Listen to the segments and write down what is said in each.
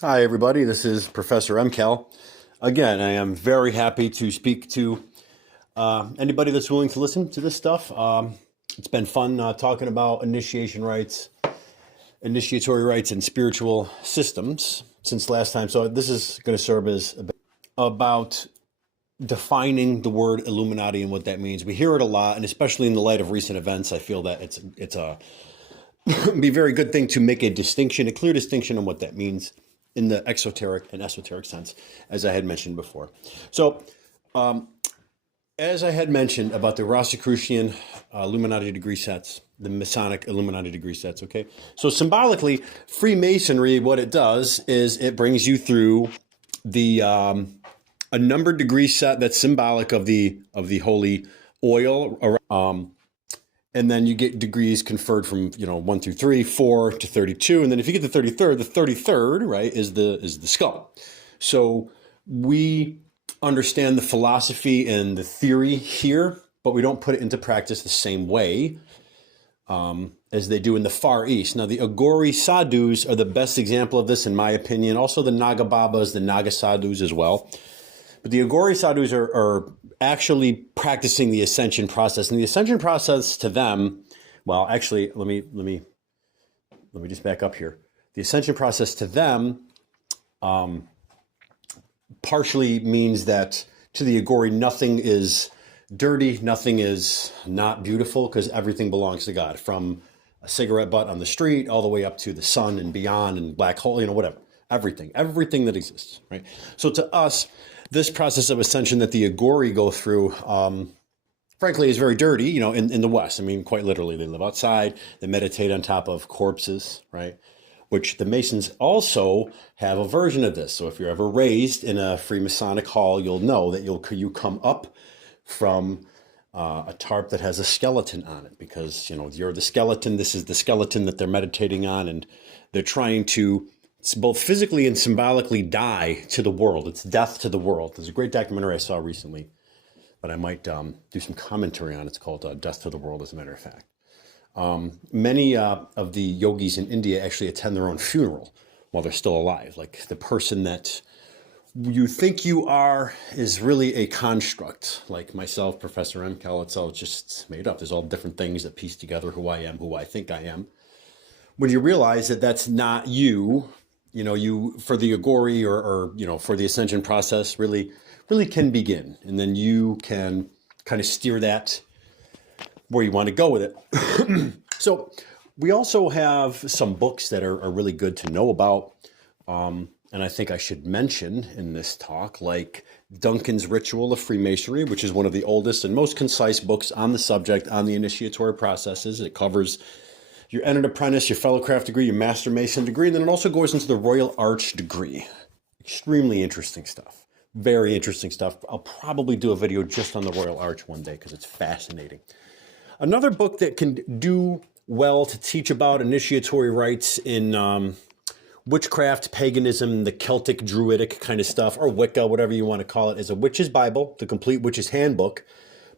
Hi, everybody. This is Professor MCal. Again, I am very happy to speak to anybody that's willing to listen to this stuff. It's been fun talking about initiation rites, initiatory rites, and spiritual systems since last time. So this is going to serve as about defining the word Illuminati and what that means. We hear it a lot, and especially in the light of recent events, I feel that it's a be a very good thing to make a distinction, a clear distinction on what that means in the exoteric and esoteric sense, as I had mentioned before. So, as I had mentioned about the Rosicrucian Illuminati degree sets, the Masonic Illuminati degree sets, okay? So symbolically, Freemasonry, what it does is it brings you through the a numbered degree set that's symbolic of the holy oil, and then you get degrees conferred from 1 through 3, 4 to 32, and then if you get the 33rd, right, is the skull. So we understand the philosophy and the theory here, but we don't put it into practice the same way as they do in the Far East. Now, the Aghori Sadhus are the best example of this, in my opinion. Also, the Naga Babas, the Naga Sadhus as well. But the Aghori Sadhus are actually practicing the ascension process, and the ascension process to them, well, actually, let me just back up here. The ascension process to them partially means that to the Aghori, nothing is dirty, nothing is not beautiful, because everything belongs to God, from a cigarette butt on the street all the way up to the sun and beyond and black hole, whatever, everything that exists, right? So to us, this process of ascension that the Aghori go through, frankly, is very dirty, in the West. I mean, quite literally, they live outside, they meditate on top of corpses, right? Which the Masons also have a version of this. So if you're ever raised in a Freemasonic hall, you'll know that you come up from a tarp that has a skeleton on it, because, you're the skeleton, this is the skeleton that they're meditating on, and they're trying to both physically and symbolically die to the world. It's death to the world. There's a great documentary I saw recently, but I might do some commentary on it. It's called Death to the World, as a matter of fact. Many of the yogis in India actually attend their own funeral while they're still alive. Like, the person that you think you are is really a construct. Like myself, Professor MCal, it's all just made up. There's all different things that piece together who I am, who I think I am. When you realize that that's not you, you, for the Aghori or for the ascension process, really can begin. And then you can kind of steer that where you want to go with it. So we also have some books that are really good to know about. And I think I should mention in this talk, like Duncan's Ritual of Freemasonry, which is one of the oldest and most concise books on the subject, on the initiatory processes. It covers your entered apprentice, your fellow craft degree, your master mason degree, and then it also goes into the Royal Arch degree. Extremely interesting stuff. Very interesting stuff. I'll probably do a video just on the Royal Arch one day because it's fascinating. Another book that can do well to teach about initiatory rites in witchcraft, paganism, the Celtic, Druidic kind of stuff, or Wicca, whatever you want to call it, is A Witch's Bible, The Complete Witch's Handbook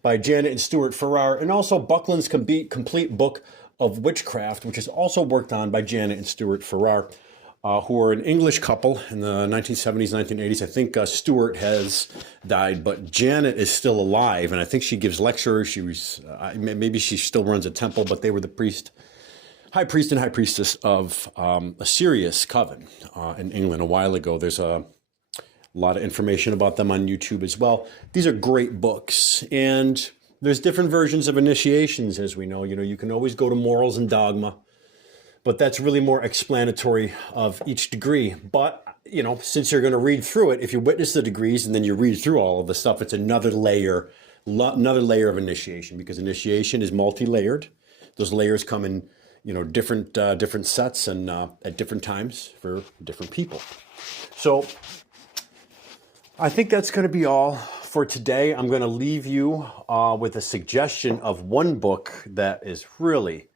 by Janet and Stuart Farrar, and also Buckland's Complete Book of Witchcraft, which is also worked on by Janet and Stuart Farrar, who are an English couple in the 1970s, 1980s. I think Stuart has died, but Janet is still alive, and I think she gives lectures. She was maybe she still runs a temple, but they were the high priest and high priestess of a serious coven in England a while ago. There's a lot of information about them on YouTube as well. These are great books, and there's different versions of initiations, as we know. You can always go to Morals and Dogma, but that's really more explanatory of each degree. But, since you're going to read through it, if you witness the degrees and then you read through all of the stuff, it's another layer of initiation, because initiation is multi-layered. Those layers come in, different sets and at different times for different people. So I think that's going to be all for today. I'm going to leave you with a suggestion of one book that is really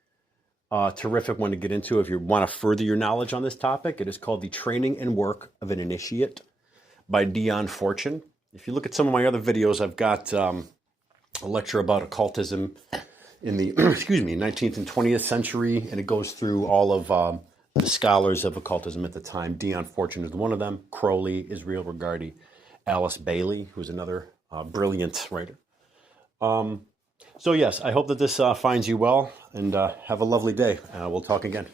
terrific one to get into if you want to further your knowledge on this topic. It is called The Training and Work of an Initiate by Dion Fortune. If you look at some of my other videos, I've got a lecture about occultism in the 19th and 20th century, and it goes through all of the scholars of occultism at the time. Dion Fortune is one of them. Crowley, Israel Regardie, Alice Bailey, who's another brilliant writer. So yes, I hope that this finds you well, and have a lovely day. We'll talk again.